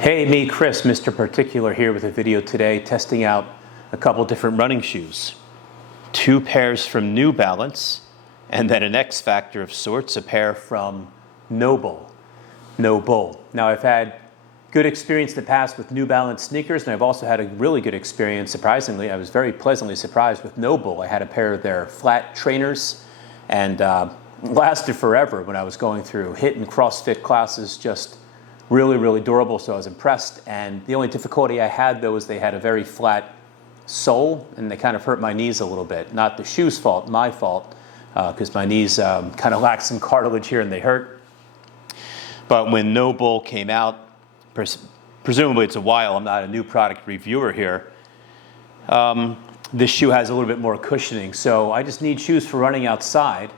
Hey, me, Chris, Mr. Particular here with a video today testing out a couple different running shoes. Two pairs from New Balance, and then an X Factor of sorts, a pair from NoBull. Now, I've had good experience in the past with New Balance sneakers, and I've also had a really good experience, surprisingly. I was very pleasantly surprised with NoBull. I had a pair of their flat trainers, and lasted forever when I was going through HIIT and CrossFit classes, just really durable, so I was impressed. And the only difficulty I had, though, is they had a very flat sole, and they kind of hurt my knees a little bit. Not the shoe's fault, my fault, because my knees kind of lack some cartilage here and they hurt. But when NoBull came out, presumably it's a while, I'm not a new product reviewer here, this shoe has a little bit more cushioning. So I just need shoes for running outside,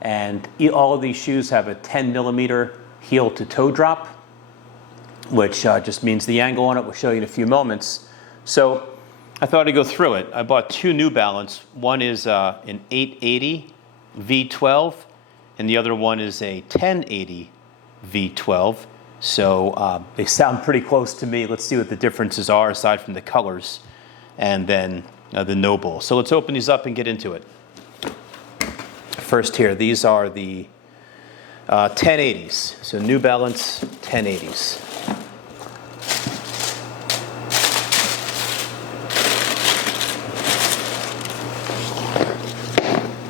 and all of these shoes have a 10mm heel to toe drop, which just means the angle on it. We'll show you in a few moments. So I thought I'd go through it. I bought two New Balance. One is an 880 V12, and the other one is a 1080 V12. So they sound pretty close to me. Let's see what the differences are aside from the colors, and then the NoBull. So let's open these up and get into it. First here, these are the 1080s. So New Balance 1080s.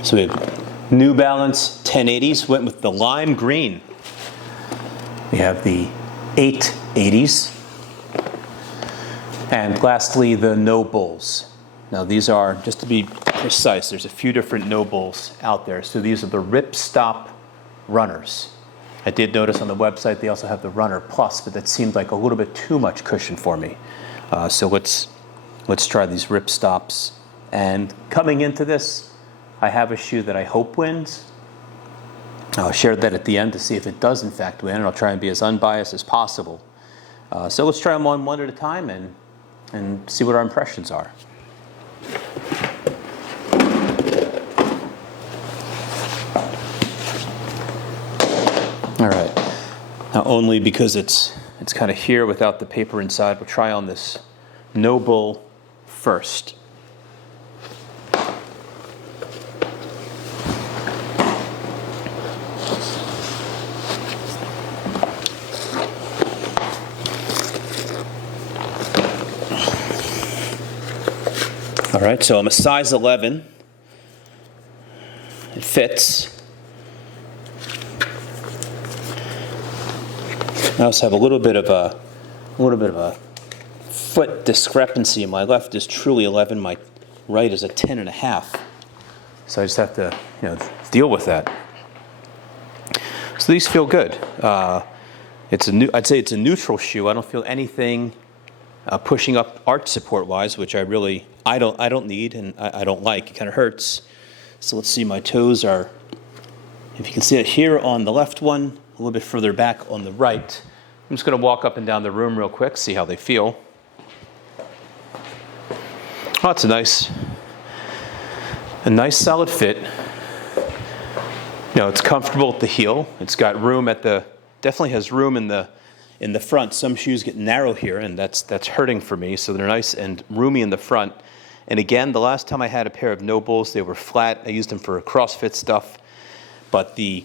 So we have New Balance 1080s, went with the lime green. We have the 880s. And lastly, the NoBulls. Now these are, just to be precise, there's a few different NoBulls out there. So these are the RipStop runners. I did notice on the website they also have the Runner Plus, but that seemed like a little bit too much cushion for me. So let's try these RipStops. And coming into this, I have a shoe that I hope wins. I'll share that at the end to see if it does in fact win, and I'll try and be as unbiased as possible. So let's try them on one at a time and see what our impressions are. All right. Now, only because it's kind of here without the paper inside, we'll try on this NoBull first. All right, so I'm a size 11. It fits. I also have a little bit of a foot discrepancy. My left is truly 11. My right is a 10.5. So I just have to, deal with that. So these feel good. I'd say it's a neutral shoe. I don't feel anything pushing up arch support wise, which I don't need and I don't like. It kind of hurts. So let's see, my toes are, if you can see it here on the left one, a little bit further back on the right. I'm just going to walk up and down the room real quick, see how they feel. Oh, it's a nice solid fit. It's comfortable at the heel. It's got room definitely has room in the front. Some shoes get narrow here, and that's hurting for me. So they're nice and roomy in the front. And again, the last time I had a pair of NoBulls, they were flat. I used them for CrossFit stuff, but the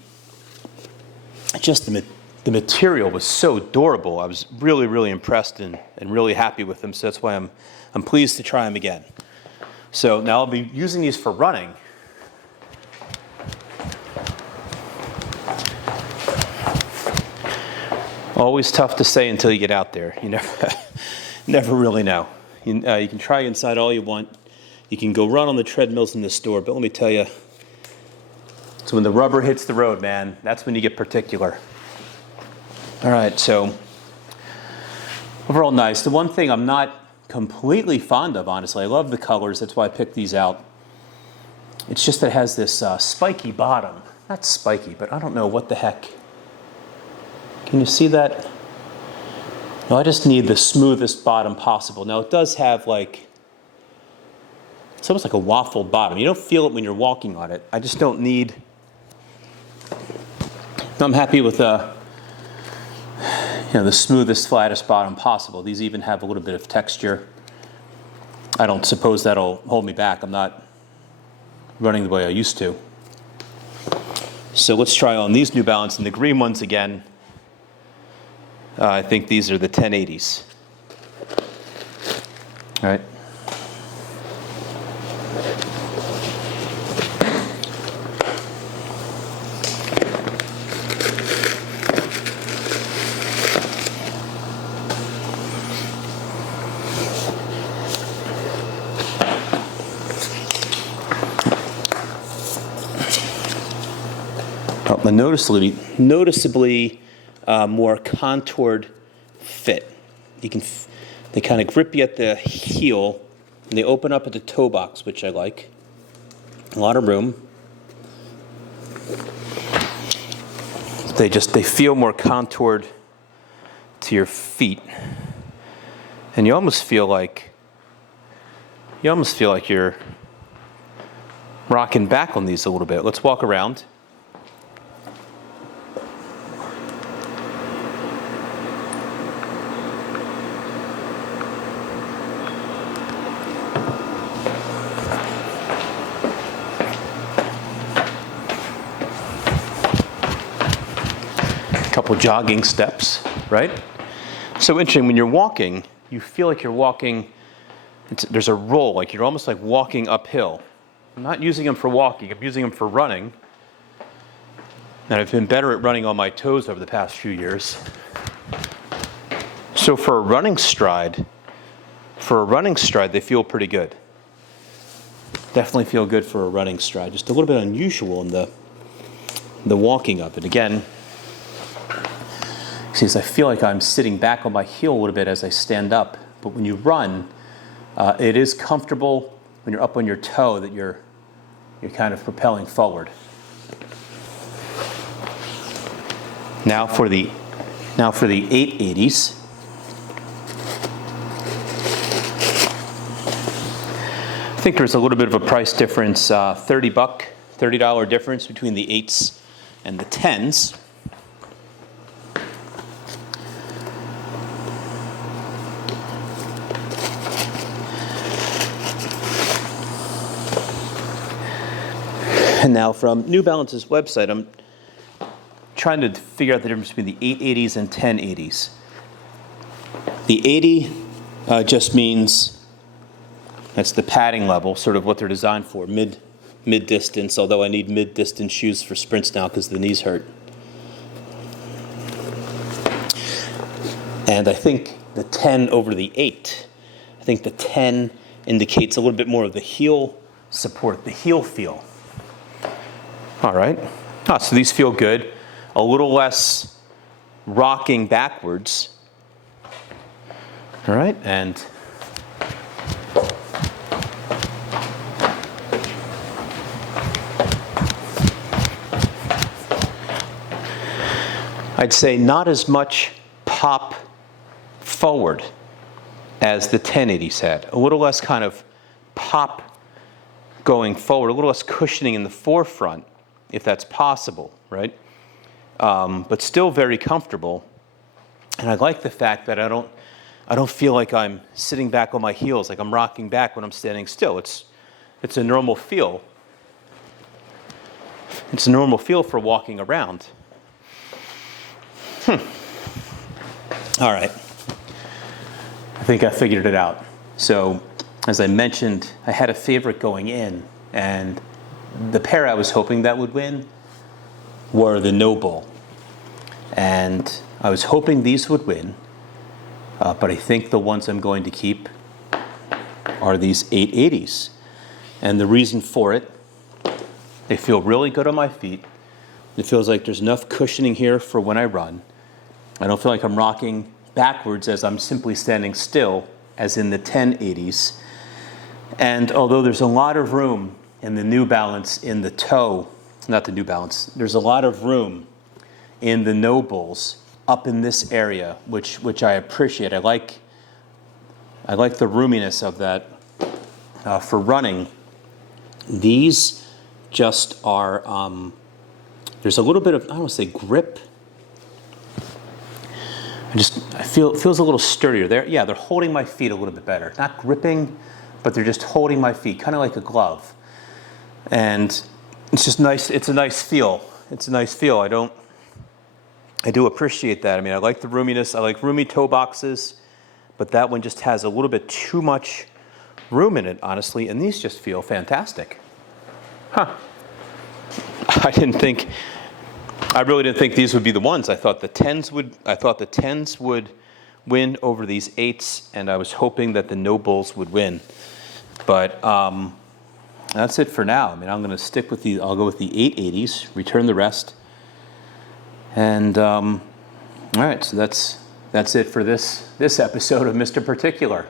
material was so durable. I was really impressed and really happy with them. So that's why I'm pleased to try them again. So now I'll be using these for running. Always tough to say until you get out there. You never really know. You can try inside all you want. You can go run on the treadmills in the store, but let me tell you, it's when the rubber hits the road, man. That's when you get particular. All right, so overall nice. The one thing I'm not completely fond of, honestly, I love the colors. That's why I picked these out. It's just that it has this spiky bottom. Not spiky, but I don't know what the heck. Can you see that? No, I just need the smoothest bottom possible. Now it does have it's almost like a waffled bottom. You don't feel it when you're walking on it. I just don't need, I'm happy with the smoothest, flattest bottom possible. These even have a little bit of texture. I don't suppose that'll hold me back. I'm not running the way I used to. So let's try on these New Balance, and the green ones again. I think these are the 1080s. All right. A noticeably more contoured fit. They kind of grip you at the heel, and they open up at the toe box, which I like. A lot of room. They feel more contoured to your feet, and you almost feel like you're rocking back on these a little bit. Let's walk around. Couple jogging steps, right? So interesting, when you're walking, you feel like you're walking, there's a roll, like you're almost like walking uphill. I'm not using them for walking, I'm using them for running. And I've been better at running on my toes over the past few years. So for a running stride, they feel pretty good. Definitely feel good for a running stride. Just a little bit unusual in the walking of it. Again, since I feel like I'm sitting back on my heel a little bit as I stand up, but when you run, it is comfortable when you're up on your toe that you're kind of propelling forward. Now for the 880s. I think there's a little bit of a price difference, $30 difference between the 8s and the 10s. And now from New Balance's website, I'm trying to figure out the difference between the 880s and 1080s. The 80 just means that's the padding level, sort of what they're designed for, mid-distance, although I need mid-distance shoes for sprints now because the knees hurt. And I think the 10 over the 8, I think the 10 indicates a little bit more of the heel support, the heel feel. All right, so these feel good. A little less rocking backwards. All right, and I'd say not as much pop forward as the 1080s had. A little less kind of pop going forward, a little less cushioning in the forefront, if that's possible, right? But still very comfortable. And I like the fact that I don't feel like I'm sitting back on my heels, like I'm rocking back when I'm standing still. It's a normal feel. It's a normal feel for walking around. All right. I think I figured it out. So, as I mentioned, I had a favorite going in, and the pair I was hoping that would win were the NoBull. And I was hoping these would win, but I think the ones I'm going to keep are these 880s. And the reason for it, they feel really good on my feet. It feels like there's enough cushioning here for when I run. I don't feel like I'm rocking backwards as I'm simply standing still, as in the 1080s. And although there's a lot of room in the New Balance in the toe, not the New Balance, there's a lot of room in the NoBulls up in this area, which I appreciate. I like the roominess of that for running. These just are, there's a little bit of, I don't want to say grip, I feel, it feels a little sturdier. They're holding my feet a little bit better. Not gripping, but they're just holding my feet, kind of like a glove. And it's just nice. It's a nice feel. It's a nice feel. I do appreciate that. I mean, I like the roominess. I like roomy toe boxes, but that one just has a little bit too much room in it, honestly. And these just feel fantastic. Huh. I really didn't think these would be the ones. I thought the 10s would win over these 8s, and I was hoping that the NoBulls would win. But that's it for now. I mean, I'm going to stick with I'll go with the 880s, return the rest. And all right, so that's it for this episode of Mr. Particular.